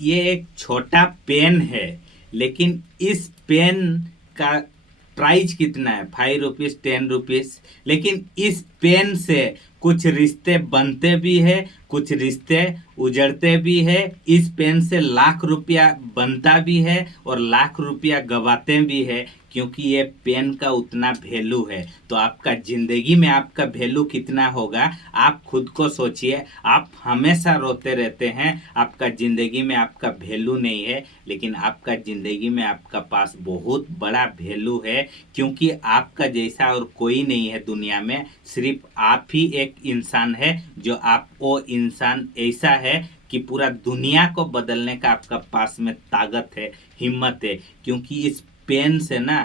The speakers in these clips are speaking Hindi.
ये एक छोटा पेन है, लेकिन इस पेन का प्राइस कितना है? 5 रुपीज, 10 रुपीज। लेकिन इस पेन से कुछ रिश्ते बनते भी है, कुछ रिश्ते उजड़ते भी है। इस पेन से लाख रुपया बनता भी है और लाख रुपया गवाते भी है, क्योंकि ये पेन का उतना वैल्यू है। तो आपका जिंदगी में आपका वैल्यू कितना होगा, आप खुद को सोचिए। आप हमेशा रोते रहते हैं, आपका जिंदगी में आपका वैल्यू नहीं है, लेकिन आपका जिंदगी में आपका पास बहुत बड़ा वैल्यू है, क्योंकि आपका जैसा और कोई नहीं है दुनिया में। सिर्फ आप ही एक इंसान है, जो आप वो इंसान ऐसा है कि पूरा दुनिया को बदलने का आपका पास में ताकत है, हिम्मत है। क्योंकि इस पेन से ना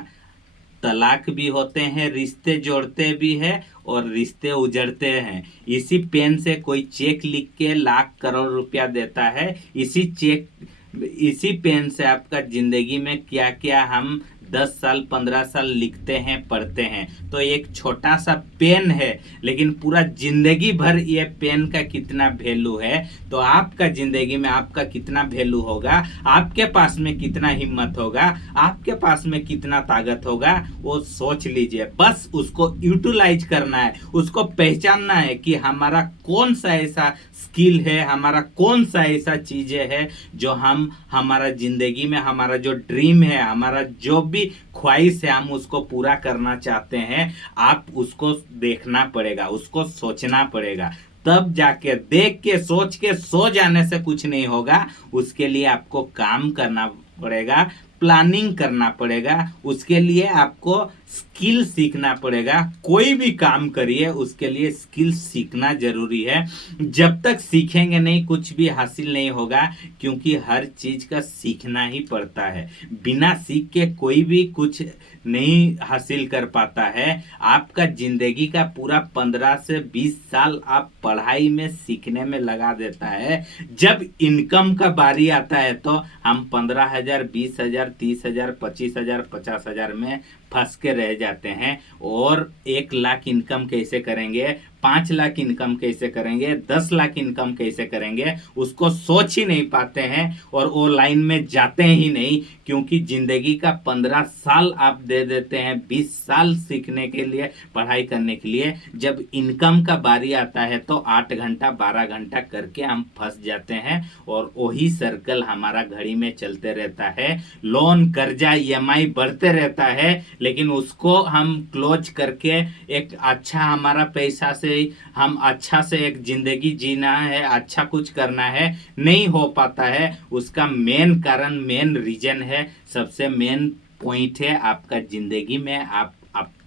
तलाक भी होते हैं, रिश्ते जोड़ते भी हैं और रिश्ते उजड़ते हैं। इसी पेन से कोई चेक लिख के लाख करोड़ रुपया देता है। इसी पेन से आपका जिंदगी में क्या क्या हम 10 साल 15 साल लिखते हैं, पढ़ते हैं। तो एक छोटा सा पेन है, लेकिन पूरा जिंदगी भर ये पेन का कितना वैल्यू है। तो आपका जिंदगी में आपका कितना वैल्यू होगा, आपके पास में कितना हिम्मत होगा, आपके पास में कितना ताकत होगा, वो सोच लीजिए। बस उसको यूटिलाइज करना है, उसको पहचानना है कि हमारा कौन सा ऐसा स्किल है, हमारा कौन सा ऐसा चीजें है जो हम हमारा जिंदगी में, हमारा जो ड्रीम है, हमारा जो भी ख्वाहिश है, हम उसको पूरा करना चाहते हैं। आप उसको देखना पड़ेगा, उसको सोचना पड़ेगा। तब जाके देख के सोच के सो जाने से कुछ नहीं होगा। उसके लिए आपको काम करना पड़ेगा, प्लानिंग करना पड़ेगा। उसके लिए आपको स्किल सीखना पड़ेगा। कोई भी काम करिए, उसके लिए स्किल सीखना जरूरी है। जब तक सीखेंगे नहीं, कुछ भी हासिल नहीं होगा, क्योंकि हर चीज का सीखना ही पड़ता है। बिना सीख के कोई भी कुछ नहीं हासिल कर पाता है। आपका जिंदगी का पूरा 15 से 20 साल आप पढ़ाई में, सीखने में लगा देता है। जब इनकम का बारी आता है तो हम 15,000, 20,000, 30,000, 25,000, 50,000 में फंस के रह जाते हैं। और 1 लाख इनकम कैसे करेंगे, 5 लाख इनकम कैसे करेंगे, 10 लाख इनकम कैसे करेंगे, उसको सोच ही नहीं पाते हैं और वो लाइन में जाते ही नहीं। क्योंकि जिंदगी का 15 साल आप दे देते हैं, 20 साल सीखने के लिए, पढ़ाई करने के लिए। जब इनकम का बारी आता है तो 8 घंटा 12 घंटा करके हम फंस जाते हैं और वही सर्कल हमारा घड़ी में चलते रहता है। लोन, कर्जा, ईएमआई बढ़ते रहता है, लेकिन उसको हम क्लोज करके एक अच्छा हमारा पैसा से हम अच्छा से एक जिंदगी जीना है, अच्छा कुछ करना है, नहीं हो पाता है। उसका मेन कारण, मेन रीजन है, सबसे मेन पॉइंट है, आपका जिंदगी में आप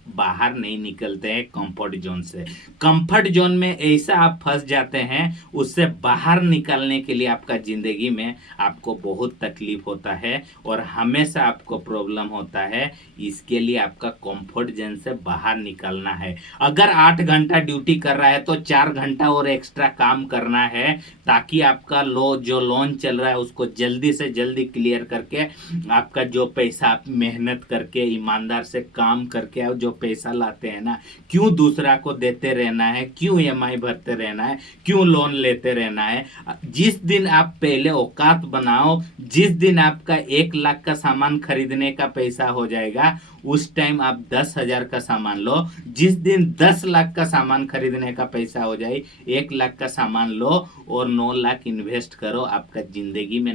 बाहर नहीं निकलते हैं कंफर्ट जोन से। कंफर्ट जोन में ऐसा आप फंस जाते हैं, उससे बाहर निकलने के लिए आपका जिंदगी में आपको बहुत तकलीफ होता है और हमेशा आपको प्रॉब्लम होता है। इसके लिए आपका कंफर्ट जोन से बाहर निकलना है। अगर 8 घंटा ड्यूटी कर रहा है तो 4 घंटा और एक्स्ट्रा काम करना है, ताकि आपका जो लोन चल रहा है उसको जल्दी से जल्दी क्लियर करके आपका जो पैसा आप मेहनत करके ईमानदार से काम करके जो पैसा लाते हैं ना, क्यों दूसरा को देते रहना है, क्यों ईएमआई भरते रहना है, क्यों लोन लेते रहना है। जिस दिन आप पहले औकात बनाओ, जिस दिन आपका 1 लाख का सामान खरीदने का पैसा हो जाएगा, उस टाइम आप 10,000 का सामान लो। जिस दिन 10 लाख का सामान खरीदने का पैसा हो जाए, 1 लाख का सामान लो और 9 लाख इन्वेस्ट करो। आपका जिंदगी में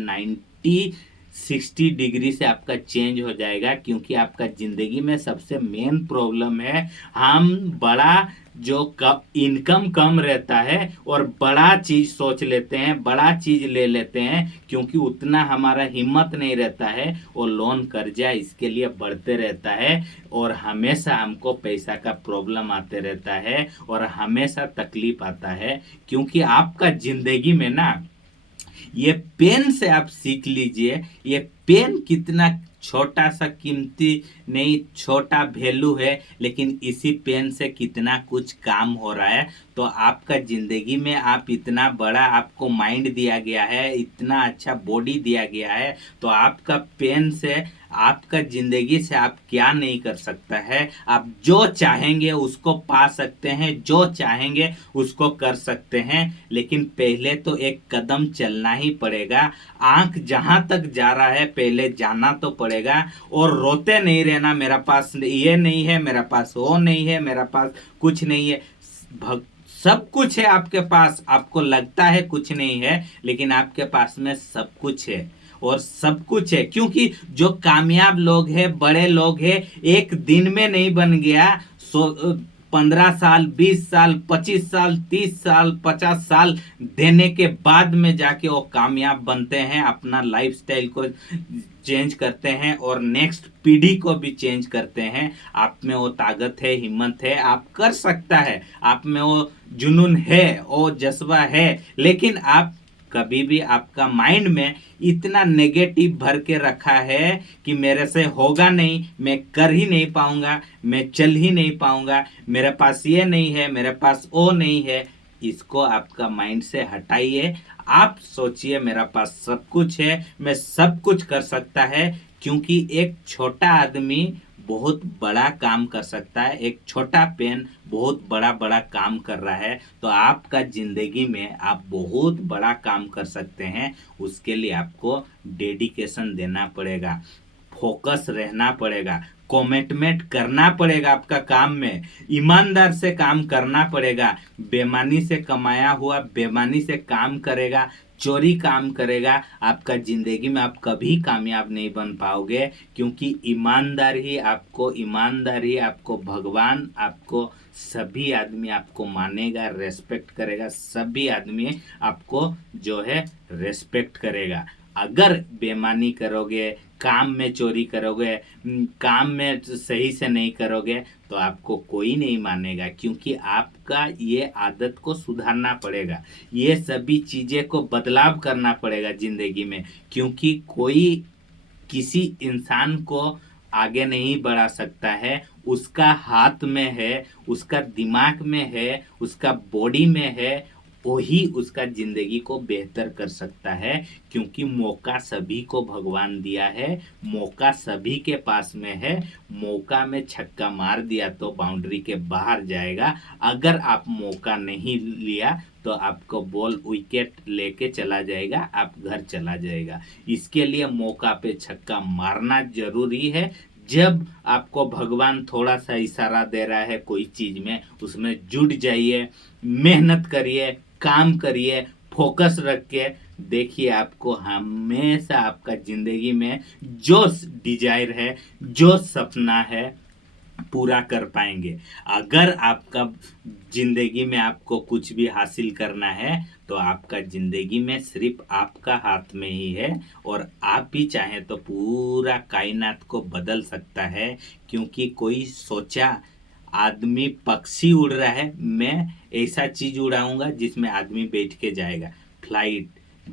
60 डिग्री से आपका चेंज हो जाएगा। क्योंकि आपका जिंदगी में सबसे मेन प्रॉब्लम है, हम बड़ा जो इनकम कम रहता है और बड़ा चीज सोच लेते हैं, बड़ा चीज ले लेते हैं, क्योंकि उतना हमारा हिम्मत नहीं रहता है। और लोन, कर्जा इसके लिए बढ़ते रहता है और हमेशा हमको पैसा का प्रॉब्लम आते रहता है और हमेशा तकलीफ आता है। क्योंकि आपका जिंदगी में ना, ये पेन से आप सीख लीजिए, ये पेन कितना छोटा सा कीमती नहीं, छोटा वैल्यू है, लेकिन इसी पेन से कितना कुछ काम हो रहा है। तो आपका जिंदगी में आप इतना बड़ा आपको माइंड दिया गया है, इतना अच्छा बॉडी दिया गया है, तो आपका पेन से आपका जिंदगी से आप क्या नहीं कर सकता है। आप जो चाहेंगे उसको पा सकते हैं, जो चाहेंगे उसको कर सकते हैं, लेकिन पहले तो एक कदम चलना ही पड़ेगा। आंख जहां तक जा रहा है पहले जाना तो पड़ेगा, और रोते नहीं रहना मेरा पास ये नहीं है, मेरा पास वो नहीं है, मेरा पास कुछ नहीं है। सब कुछ है आपके पास, आपको लगता है कुछ नहीं है, लेकिन आपके पास में सब कुछ है, और सब कुछ है। क्योंकि जो कामयाब लोग हैं, बड़े लोग हैं, एक दिन में नहीं बन गया। 15 साल, 20 साल, 25 साल, 30 साल, 50 साल देने के बाद में जाके वो कामयाब बनते हैं, अपना लाइफस्टाइल को चेंज करते हैं और नेक्स्ट पीढ़ी को भी चेंज करते हैं। आप में वो ताकत है, हिम्मत है, आप कर सकता है, आप में वो जुनून है, वो जज्बा है, लेकिन आप कभी भी आपका माइंड में इतना नेगेटिव भर के रखा है कि मेरे से होगा नहीं, मैं कर ही नहीं पाऊंगा, मैं चल ही नहीं पाऊंगा, मेरे पास ये नहीं है, मेरे पास वो नहीं है। इसको आपका माइंड से हटाइए। आप सोचिए मेरा पास सब कुछ है, मैं सब कुछ कर सकता है, क्योंकि एक छोटा आदमी बहुत बड़ा काम कर सकता है, एक छोटा पेन बहुत बड़ा बड़ा काम कर रहा है। तो आपका जिंदगी में आप बहुत बड़ा काम कर सकते हैं। उसके लिए आपको डेडिकेशन देना पड़ेगा, फोकस रहना पड़ेगा, कमिटमेंट करना पड़ेगा, आपका काम में ईमानदार से काम करना पड़ेगा। बेईमानी से कमाया हुआ बेईमानी से काम करेगा, चोरी काम करेगा, आपका जिंदगी में आप कभी कामयाब नहीं बन पाओगे। क्योंकि ईमानदार ही आपको भगवान, आपको सभी आदमी आपको मानेगा, रेस्पेक्ट करेगा, सभी आदमी आपको जो है रेस्पेक्ट करेगा। अगर बेईमानी करोगे, काम में चोरी करोगे, काम में सही से नहीं करोगे, तो आपको कोई नहीं मानेगा। क्योंकि आपका ये आदत को सुधारना पड़ेगा, ये सभी चीजें को बदलाव करना पड़ेगा जिंदगी में। क्योंकि कोई किसी इंसान को आगे नहीं बढ़ा सकता है, उसका हाथ में है, उसका दिमाग में है, उसका बॉडी में है, वही उसका जिंदगी को बेहतर कर सकता है। क्योंकि मौका सभी को भगवान दिया है, मौका सभी के पास में है। मौका में छक्का मार दिया तो बाउंड्री के बाहर जाएगा, अगर आप मौका नहीं लिया तो आपको बॉल विकेट लेके चला जाएगा, आप घर चला जाएगा। इसके लिए मौका पे छक्का मारना जरूरी है। जब आपको भगवान थोड़ा सा इशारा दे रहा है कोई चीज में, उसमें जुट जाइए, मेहनत करिए, काम करिए, फोकस रख के देखिए, आपको हमेशा आपका जिंदगी में जो डिजायर है, जो सपना है, पूरा कर पाएंगे। अगर आपका जिंदगी में आपको कुछ भी हासिल करना है, तो आपका जिंदगी में सिर्फ आपका हाथ में ही है, और आप भी चाहें तो पूरा कायनात को बदल सकता है। क्योंकि कोई सोचा आदमी पक्षी उड़ रहा है, मैं ऐसा चीज उड़ाऊंगा जिसमें आदमी बैठ के जाएगा, फ्लाइट।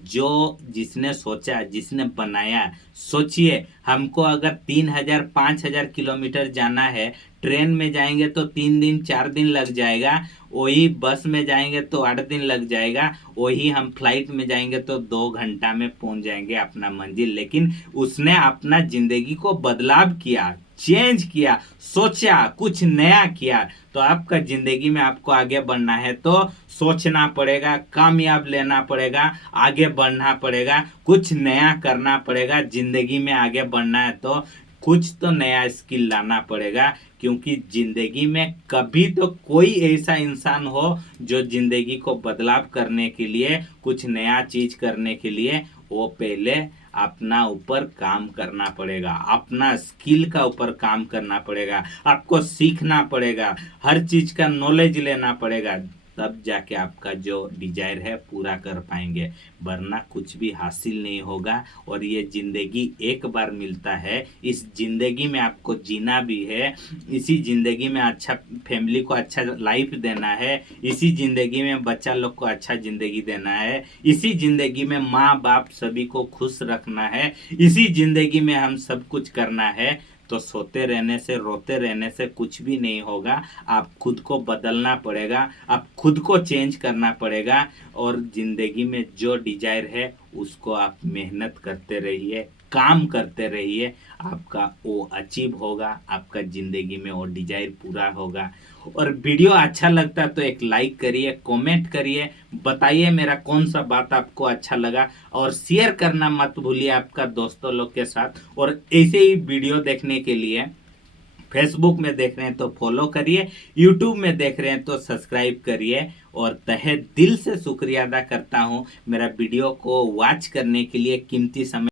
जो जिसने सोचा, जिसने बनाया, सोचिए हमको अगर 3,000 5,000 किलोमीटर जाना है, ट्रेन में जाएंगे तो 3 दिन 4 दिन लग जाएगा, वही बस में जाएंगे तो 8 दिन लग जाएगा, वही हम फ्लाइट में जाएंगे तो 2 घंटा में पहुंच जाएंगे अपना मंजिल। लेकिन उसने अपना जिंदगी को बदलाव किया, चेंज किया, सोचा, कुछ नया किया। तो आपका जिंदगी में आपको आगे बढ़ना है तो सोचना पड़ेगा, कामयाब लेना पड़ेगा, आगे बढ़ना पड़ेगा, कुछ नया करना पड़ेगा। जिंदगी में आगे बढ़ना है तो कुछ तो नया स्किल लाना पड़ेगा। क्योंकि जिंदगी में कभी तो कोई ऐसा इंसान हो जो जिंदगी को बदलाव करने के लिए, कुछ नया चीज करने के लिए, वो पहले अपना ऊपर काम करना पड़ेगा, अपना स्किल का ऊपर काम करना पड़ेगा, आपको सीखना पड़ेगा, हर चीज का नॉलेज लेना पड़ेगा। तब जाके आपका जो डिजायर है पूरा कर पाएंगे, वरना कुछ भी हासिल नहीं होगा। और ये ज़िंदगी एक बार मिलता है, इस ज़िंदगी में आपको जीना भी है, इसी ज़िंदगी में अच्छा फैमिली को अच्छा लाइफ देना है, इसी ज़िंदगी में बच्चा लोग को अच्छा ज़िंदगी देना है, इसी ज़िंदगी में माँ बाप सभी को खुश रखना है, इसी ज़िंदगी में हम सब कुछ करना है। तो सोते रहने से रोते रहने से कुछ भी नहीं होगा। आप खुद को बदलना पड़ेगा, आप खुद को चेंज करना पड़ेगा। और ज़िंदगी में जो डिजायर है उसको आप मेहनत करते रहिए, काम करते रहिए, आपका वो अचीव होगा, आपका ज़िंदगी में वो डिजायर पूरा होगा। और वीडियो अच्छा लगता है तो एक लाइक करिए, कमेंट करिए, बताइए मेरा कौन सा बात आपको अच्छा लगा, और शेयर करना मत भूलिए आपका दोस्तों लोग के साथ। और ऐसे ही वीडियो देखने के लिए फेसबुक में देख रहे हैं तो फॉलो करिए, यूट्यूब में देख रहे हैं तो सब्सक्राइब करिए। और तहे दिल से शुक्रिया अदा करता हूँ मेरा वीडियो को वॉच करने के लिए, कीमती समय